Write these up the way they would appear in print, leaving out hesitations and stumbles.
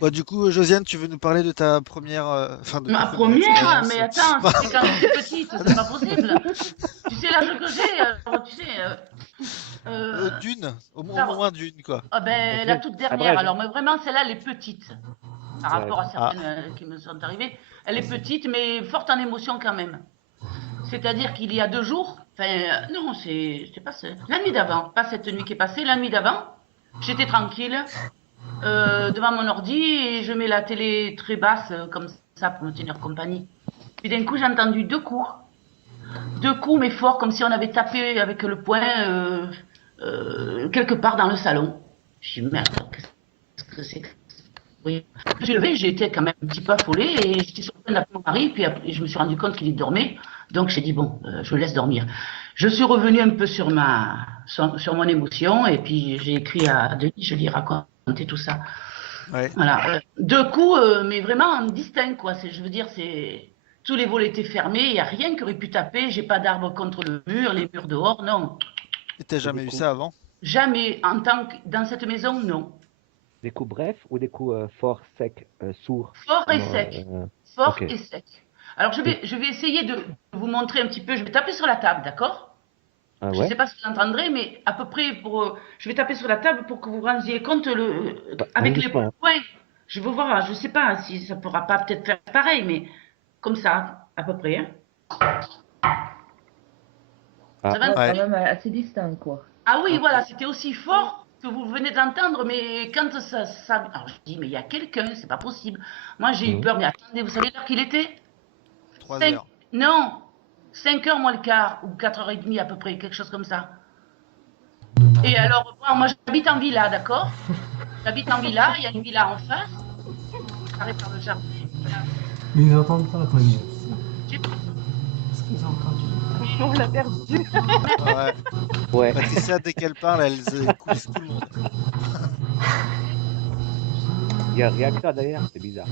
Bon, du coup, Josiane, tu veux nous parler de ta première, enfin de ta Ma première première, expérience mais attends, c'était quand j'étais petite, c'est pas possible. Tu sais l'âge que j'ai, tu sais, d'une, au alors, moins d'une, quoi. ah ben, la Bref, toute à dernière, Brège. alors, mais vraiment, celle-là, elle est petite par Ouais. rapport à Ah, certaines qui me sont arrivées. Elle est petite, mais forte en émotion quand même. C'est-à-dire qu'il y a 2 jours, enfin, non, c'est pas la nuit d'avant, pas cette nuit qui est passée, la nuit d'avant, j'étais tranquille devant mon ordi et je mets la télé très basse comme ça pour me tenir compagnie. Puis d'un coup, j'ai entendu 2 coups, mais forts, comme si on avait tapé avec le poing quelque part dans le salon. Je dis, merde, qu'est-ce que c'est que ce bruit? Je me suis levée, j'ai été quand même un petit peu affolée et j'étais sur le point d'appeler mon mari, puis après, je me suis rendu compte qu'il dormait, donc j'ai dit, bon, je le laisse dormir. Je suis revenue un peu sur mon émotion et puis j'ai écrit à Denis, je lui ai raconté tout ça. ouais. Voilà. 2 coups, mais vraiment distincts, quoi. Je veux dire, tous les volets étaient fermés, il n'y a rien qui aurait pu taper. J'ai pas d'arbre contre le mur, les murs dehors, non. Et t'as Et jamais eu ça avant? Jamais, en tant que dans cette maison, non. des coups brefs ou des coups forts, secs, sourds? Fort et Comment, sec. Fort ok. et sec. Alors, je vais essayer de vous montrer un petit peu. Je vais taper sur la table, d'accord? Ah Je ne ouais? sais pas si vous entendrez, mais à peu près je vais taper sur la table pour que vous vous rendiez compte Bah, allez avec les doucement, hein. points. Je veux voir, je ne sais pas si ça ne pourra pas peut-être faire pareil, mais comme ça, à peu près, hein. Ah, Ça va un Ouais, petit quand Ouais. peu? même assez distinct, quoi. Ah oui, ah, voilà, c'était aussi fort que vous venez d'entendre, mais quand ça... Alors je dis, mais il y a quelqu'un, c'est pas possible. Moi, j'ai eu mhm. peur, mais attendez, vous savez l'heure qu'il était? 3 5... heures. Non, 5 heures moins le quart, ou 4h30 à peu près, quelque chose comme ça. Et alors, moi j'habite en villa, d'accord? J'habite en villa, il y a une villa en face, séparée par le jardin. Mais ils n'entendent pas, Tony. J'ai Est-ce qu'ils ont entendu? On l'a perdu. Ouais. Ouais, Patricia, dès qu'elle parle, elle couvre tout le monde. il y a un réacteur derrière, c'est bizarre.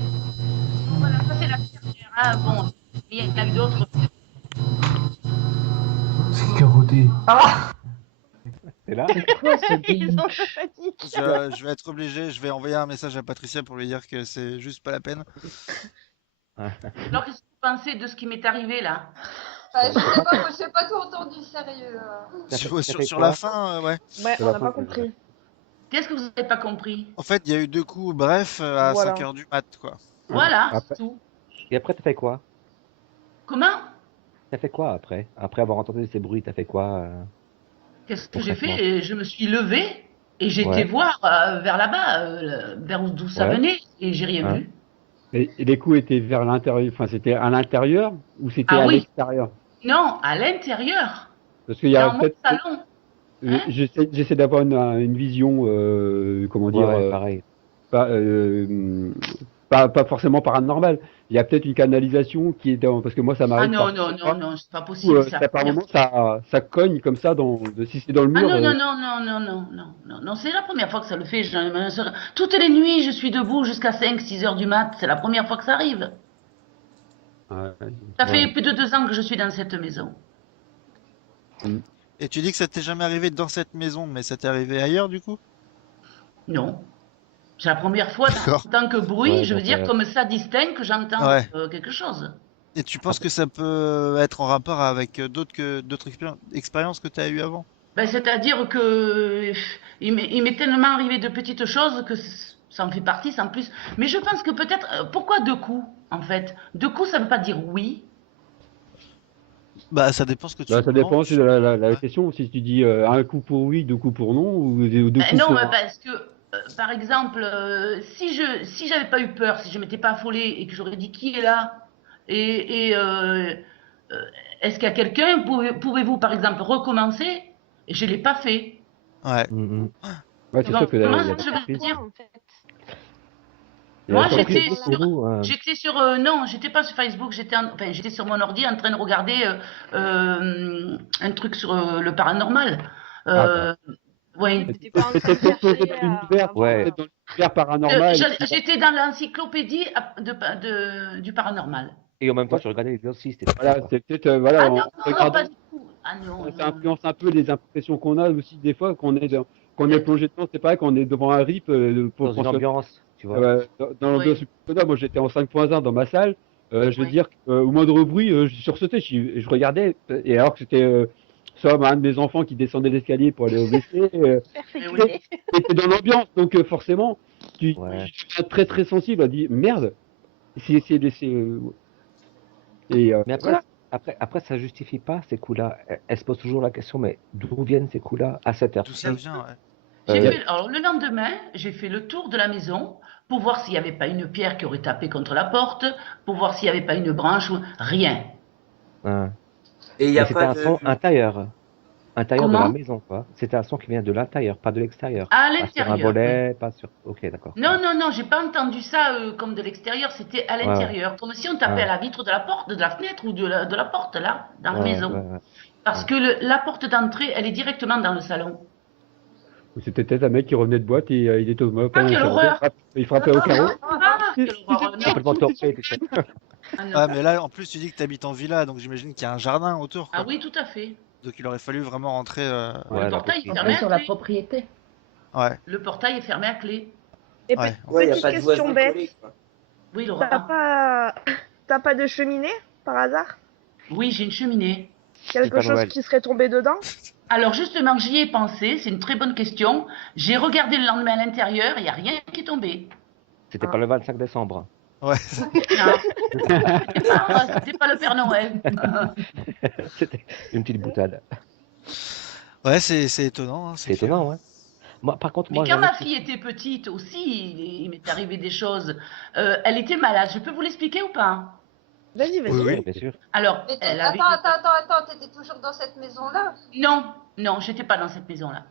Voilà, ça c'est la dernière. Ah bon, il y en a eu d'autres. C'est carotté. Ah! C'est là? C'est quoi ce Ils ont glitch? panique. Je vais être obligé, je vais envoyer un message à Patricia pour lui dire que c'est juste pas la peine. Alors, qu'est-ce que vous pensez de ce qui m'est arrivé là? Je sais pas, moi j'ai pas tout entendu, sérieux. Sur la fin, ouais. Ouais, Ça on va n'a pas, pas compris. Qu'est-ce que vous n'avez pas compris? En fait, il y a eu 2 coups, bref, à Voilà. 5 heures du mat, quoi. Voilà, Après- c'est tout. Et après, t'as fait quoi? Comment? T'as fait quoi après? Après avoir entendu ces bruits, t'as fait quoi Qu'est-ce que j'ai concrètement? fait? Je me suis levée et j'ai été Ouais, voir vers là-bas, vers d'où ça ouais, venait, et j'ai rien hein. vu. Et les coups étaient vers l'intérieur, enfin c'était à l'intérieur ou c'était Ah à oui, l'extérieur? non, à l'intérieur, Parce qu'il y a dans mon peut-être, salon. Hein? j'essaie d'avoir une vision, comment Ouais, dire, ouais, pareil. pas, pas forcément paranormale. Il y a peut-être une canalisation qui est dans, parce que moi ça Ah m'arrive non, non, non, parfois, non, c'est pas où possible, c'est la par première moment fois. ça cogne comme ça si c'est dans le Ah mur. non, non, non, non, non, non, non, non, non, c'est la première fois que ça le fait. Toutes les nuits, je suis debout jusqu'à 5, 6 heures du mat. C'est la première fois que ça arrive. Ouais. Ça Ouais. fait plus de 2 ans que je suis dans cette maison. Et tu dis que ça t'est jamais arrivé dans cette maison, mais ça t'est arrivé ailleurs, du coup? Non. C'est la première fois, D'accord. en tant que bruit, Ouais, je veux donc, dire, comme ça distinct, que j'entends Ouais. quelque chose. Et tu penses après- que ça peut être en rapport avec d'autres expériences que tu as eues avant? Ben, c'est-à-dire que il m'est tellement arrivé de petites choses que ça en fait partie, sans plus. Mais je pense que peut-être, pourquoi 2 coups, en fait? 2 coups, ça ne veut pas dire oui. Bah, ça dépend ce que tu Bah, ça dépend aussi branches. de la Ouais. question. Si tu dis un coup pour oui, 2 coups pour non, ou 2 Ben coups non, pour. mais parce que, par exemple, si j'avais pas eu peur, si je m'étais pas affolée et que j'aurais dit qui est là, et euh, est-ce qu'il y a quelqu'un, pouvez-vous par exemple recommencer? Et je l'ai pas fait. Ouais. Mhm. Ouais, Tu c'est sûr que comment il y a la je veux surprise. dire? En fait. Il y a Moi, la Après, surprise. j'étais Facebook, pour sur, vous, j'étais sur, non, j'étais pas sur Facebook, enfin, j'étais sur mon ordi en train de regarder un truc sur le paranormal. Ah bah. Euh, ouais. T'étais pas en train de Peut-être plongé chercher dans à l'univers, avoir. ouais. peut-être dans l'univers paranormal. J'étais dans l'encyclopédie du paranormal. Et en même temps, Ouais, tu regardais l'exorciste, c'était voilà, quoi. c'est peut-être voilà, Ah en non, non, non, regardant, pas du tout. Ah non, ça non, non. influence un peu les impressions qu'on a aussi des fois qu'on est plongé dedans. C'est pareil qu'on est devant un rip pour Dans une se ambiance. tu vois. Dans l'ambiance Oui. Soda, moi j'étais en 5.1 dans ma salle. Je veux Oui. dire, au moindre bruit, je sursautais, je regardais, et alors que c'était soit un de mes enfants qui descendait l'escalier pour aller au WC, Mais oui. t'étais dans l'ambiance, donc forcément, Ouais. tu deviens très très sensible à dire merde, et Mais après, voilà. après, ça justifie pas ces coups-là. Elle se pose toujours la question, mais d'où viennent ces coups-là à cette heure D'où ça vient, ouais. J'ai Euh, fait, alors, le lendemain, j'ai fait le tour de la maison pour voir s'il n'y avait pas une pierre qui aurait tapé contre la porte, pour voir s'il n'y avait pas une branche ou rien. hein. Et il n'y Mais a c'était pas un son intérieur de la Comment? maison, quoi. C'était un son qui vient de l'intérieur, pas de l'extérieur. À Pas sur un l'intérieur, oui. volet, pas sur. Ok, d'accord. Non, non, non, j'ai pas entendu ça comme de l'extérieur, c'était à Ouais, l'intérieur, comme si on tapait ouais, à la vitre de la porte, de la fenêtre ou de la porte, là, dans la ouais, maison. ouais. Parce que la porte d'entrée, elle est directement dans le salon. C'était peut-être un mec qui revenait de boîte et il était au Ah, quelle horreur! il frappait au carreau. Ah, quelle horreur! Non. Complètement torpé, tu sais. Ah, non. Ah, mais là, en plus, tu dis que tu habites en villa, donc j'imagine qu'il y a un jardin autour, Ah quoi. oui, tout à fait. Donc il aurait fallu vraiment rentrer. Ouais, Le la portail est possibilité. fermé Sur à la clé. propriété. Ouais, Le portail est fermé à clé. Et ouais. Ouais, il n'y a petite pas de question voisin bête, collé, quoi. Oui, t'as Laura. pas... t'as pas de cheminée, par hasard? Oui, j'ai une cheminée. Quelque Père chose Noël. qui serait tombé dedans? Alors justement, j'y ai pensé, c'est une très bonne question. J'ai regardé le lendemain à l'intérieur, il n'y a rien qui est tombé. C'était pas le 25 décembre. Non, c'était pas le Père Noël. C'était une petite boutade. Ouais, c'est étonnant, hein, C'est clair. étonnant, ouais. Moi, par contre, Mais moi, quand j'avais- ma fille était petite aussi, il m'est arrivé des choses. Elle était malade, je peux vous l'expliquer ou pas? Vas-y, vas-y. Oui, oui. Ouais, bien sûr. Alors, Mais elle avait... attends, t'étais toujours dans cette maison-là? Non, non, j'étais pas dans cette maison-là.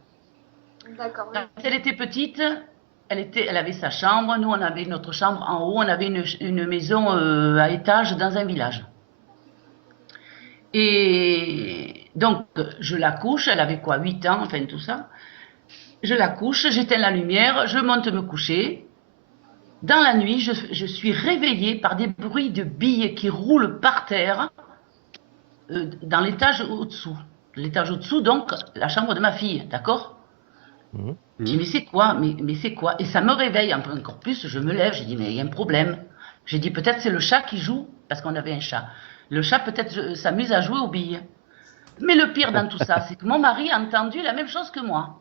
D'accord, oui. Quand elle était petite, elle avait sa chambre, nous on avait notre chambre en haut, on avait une maison à étage dans un village. Et donc, je la couche, elle avait quoi, 8 ans, enfin tout ça. Je la couche, j'éteins la lumière, je monte me coucher. Dans la nuit, je suis réveillée par des bruits de billes qui roulent par terre dans l'étage au-dessous. L'étage au-dessous, donc, la chambre de ma fille, d'accord? Mhm. Je dis, mais c'est quoi? Mais c'est quoi? Et ça me réveille encore plus, je me lève, je dis, mais il y a un problème. J'ai dit, peut-être c'est le chat qui joue, parce qu'on avait un chat. Le chat, peut-être, s'amuse à jouer aux billes. Mais le pire dans tout ça, c'est que mon mari a entendu la même chose que moi.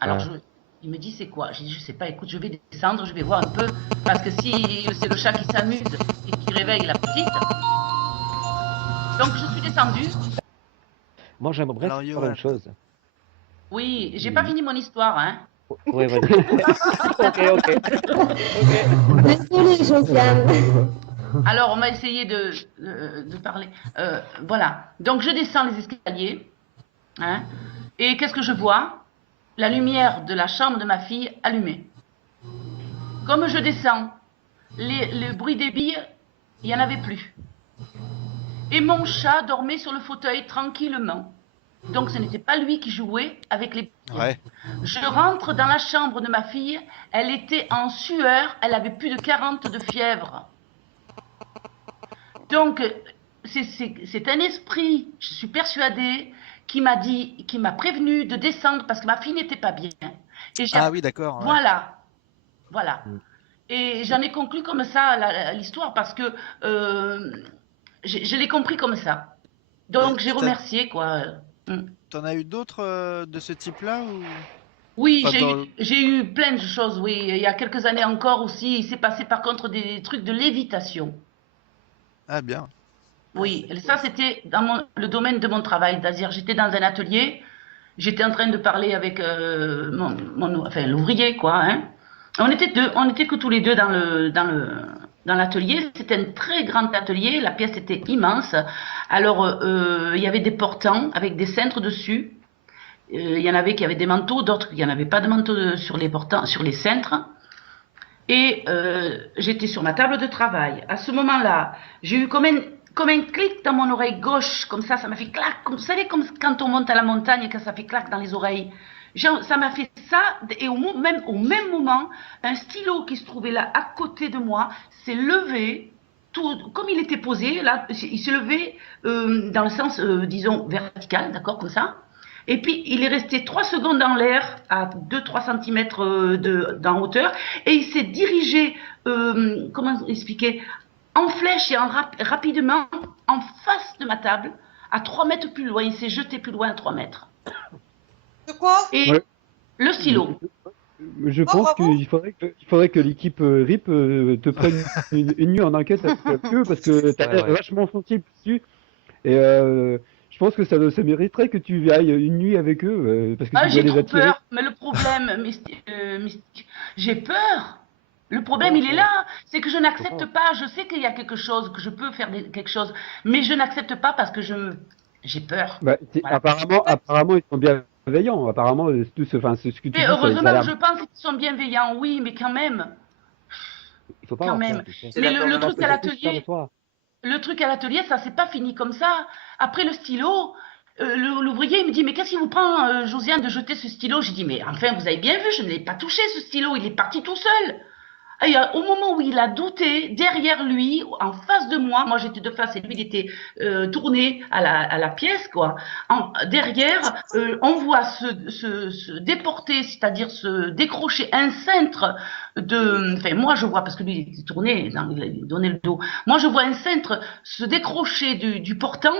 Alors, Ouais. il me dit, c'est quoi? J'ai dit, je sais pas, écoute, je vais descendre, je vais voir un peu, parce que si c'est le chat qui s'amuse et qui réveille la petite. Donc, je suis descendue. Moi, j'aimerais Alors, savoir Johan. une chose. Oui, j'ai pas fini mon histoire, hein. Oui, vas-y. Ok. Désolée, Josiane. Alors, on va essayer de parler. Voilà. Donc, je descends les escaliers. Hein, et qu'est-ce que je vois? La lumière de la chambre de ma fille allumée. Comme je descends, le bruit des billes, il n'y en avait plus. Et mon chat dormait sur le fauteuil tranquillement. Donc, ce n'était pas lui qui jouait avec les billes. Ouais. Je rentre dans la chambre de ma fille, elle était en sueur, elle avait plus de 40 de fièvre. Donc, c'est un esprit, je suis persuadée, qui m'a prévenu de descendre parce que ma fille n'était pas bien. Et Ah oui, d'accord. Ouais. voilà, voilà. Mm. Et j'en ai conclu comme ça l'histoire parce que je l'ai compris comme ça. Donc, j'ai remercié, quoi. T'en as eu d'autres de ce type-là ou... Oui, Pas dans- j'ai eu plein de choses, oui. Il y a quelques années encore aussi, il s'est passé par contre des trucs de lévitation. Ah bien. Oui, ça c'était dans le domaine de mon travail. C'est-à-dire, j'étais dans un atelier, j'étais en train de parler avec enfin, l'ouvrier, quoi. Hein. On était que tous les deux dans l'atelier. C'était un très grand atelier, la pièce était immense. Alors, il y avait des portants avec des cintres dessus. Il y en avait qui avaient des manteaux, d'autres qui n'avaient pas de manteau sur les portants, sur les cintres. Et j'étais sur ma table de travail. À ce moment-là, j'ai eu comme un clic dans mon oreille gauche, comme ça m'a fait clac. Vous savez, comme quand on monte à la montagne et que ça fait clac dans les oreilles. Ça m'a fait ça, et au même moment, un stylo qui se trouvait là à côté de moi s'est levé, comme il était posé, là, il s'est levé dans le sens, disons, vertical, d'accord, comme ça. Et puis, il est resté 3 secondes en l'air, à 2-3 centimètres d'en hauteur, et il s'est dirigé, comment expliquer, en flèche et rapidement en face de ma table, à 3 mètres plus loin. Il s'est jeté plus loin à 3 mètres. De quoi? Et Ouais. le stylo. Je Oh, pense bravo. qu'il faudrait que l'équipe RIP te prenne une nuit en enquête avec eux parce que t'as Ouais, l'air ouais. vachement sensible dessus. Et je pense que ça mériterait que tu ailles une nuit avec eux parce que Ah, tu dois j'ai les trop attirer. peur. Mais le problème, Mystique, j'ai peur. Le problème, il est là. C'est que je n'accepte pas. Je sais qu'il y a quelque chose, que je peux faire quelque chose, mais je n'accepte pas parce que j'ai peur. Bah, Voilà. apparemment, ils sont bienveillants. Apparemment, enfin, ce que tu Et dis, ça a heureusement, l'air. je pense qu'ils sont bienveillants, oui, mais quand même. Il faut pas Quand avoir peur, même. tu sais. C'est Mais la peur le de la truc à police. l'atelier, Toi. ça s'est pas fini comme ça. Après le stylo, l'ouvrier il me dit, mais qu'est-ce qui vous prend, Josiane, de jeter ce stylo? J'ai dit, mais enfin, vous avez bien vu, je ne l'ai pas touché ce stylo, il est parti tout seul. Et au moment où il a douté, derrière lui, en face de moi j'étais de face et lui il était tourné à la pièce, quoi. Derrière, on voit se déporter, c'est-à-dire se décrocher un cintre enfin moi je vois, parce que lui il était tourné, il donnait le dos. Moi je vois un cintre se décrocher du portant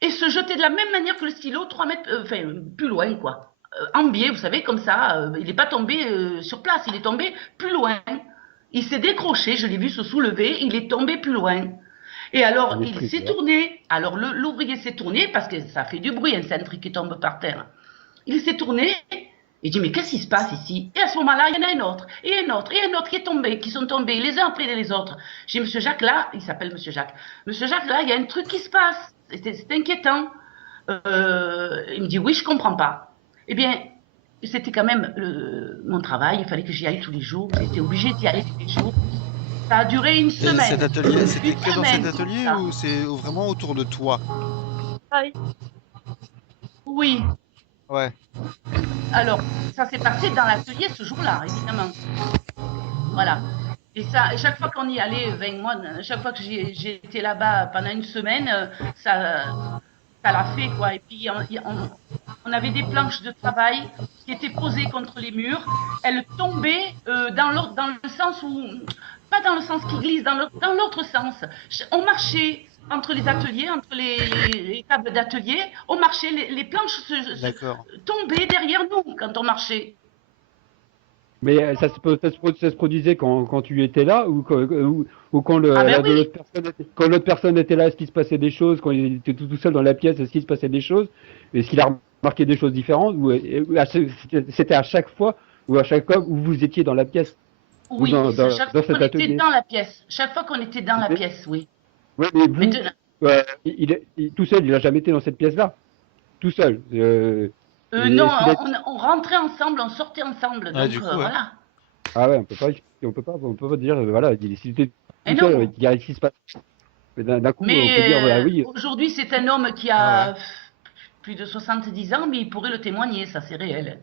et se jeter de la même manière que le stylo, 3 mètres, enfin plus loin, quoi. En biais, vous savez, comme ça, il n'est pas tombé sur place, il est tombé plus loin. Il s'est décroché, je l'ai vu se soulever, il est tombé plus loin. Et alors, il s'est tourné. Alors, l'ouvrier s'est tourné parce que ça fait du bruit, un cintre qui tombe par terre. Il s'est tourné et dit, mais qu'est-ce qui se passe ici? Et à ce moment-là, il y en a un autre, et un autre, et un autre qui sont tombés, les uns après les autres. J'ai Monsieur Jacques là, il s'appelle Monsieur Jacques. Monsieur Jacques là, il y a un truc qui se passe. C'est inquiétant. Il me dit, oui, je comprends pas. Eh bien, c'était quand même mon travail, il fallait que j'y aille tous les jours, j'étais obligée d'y aller tous les jours. Ça a duré une Et semaine. cet atelier, c'était Une que dans semaine, cet atelier ça. ou c'est vraiment autour de toi? Oui, Ouais. alors, ça s'est passé dans l'atelier ce jour-là, évidemment. Voilà. Et ça, et chaque fois qu'on y allait, moi, chaque fois que j'ai été là-bas pendant une semaine, ça l'a fait, quoi. Et puis, on avait des planches de travail qui étaient posées contre les murs. Elles tombaient dans le sens où, pas dans le sens qui glisse, dans l'autre sens. On marchait entre les ateliers, entre les tables d'atelier, on marchait, les planches D'accord. tombaient derrière nous quand on marchait. Mais ça se produisait quand tu étais là ou quand Ah ben oui. l'autre personne était là, est-ce qu'il se passait des choses? Quand il était tout seul dans la pièce, est-ce qu'il se passait des choses? Est-ce qu'il a remarqué des choses différentes? Ou c'était à chaque fois ou à chaque fois où vous étiez dans la pièce? Oui, chaque fois qu'on était dans la pièce. Chaque fois qu'on était dans la pièce, oui. Oui, mais vous, tout seul, il n'a jamais été dans cette pièce-là. Tout seul. Non, on rentrait ensemble, on sortait ensemble. Ah, Donc du coup, ouais. voilà. Ah ouais, on peut pas dire, voilà, s'il était Et tout seul, non. il y a ce qui se passe. Mais d'un coup, on peut Mais dire, voilà, oui. aujourd'hui, c'est un homme qui Ah a plus de 70 ans, mais il pourrait le témoigner, ça c'est réel.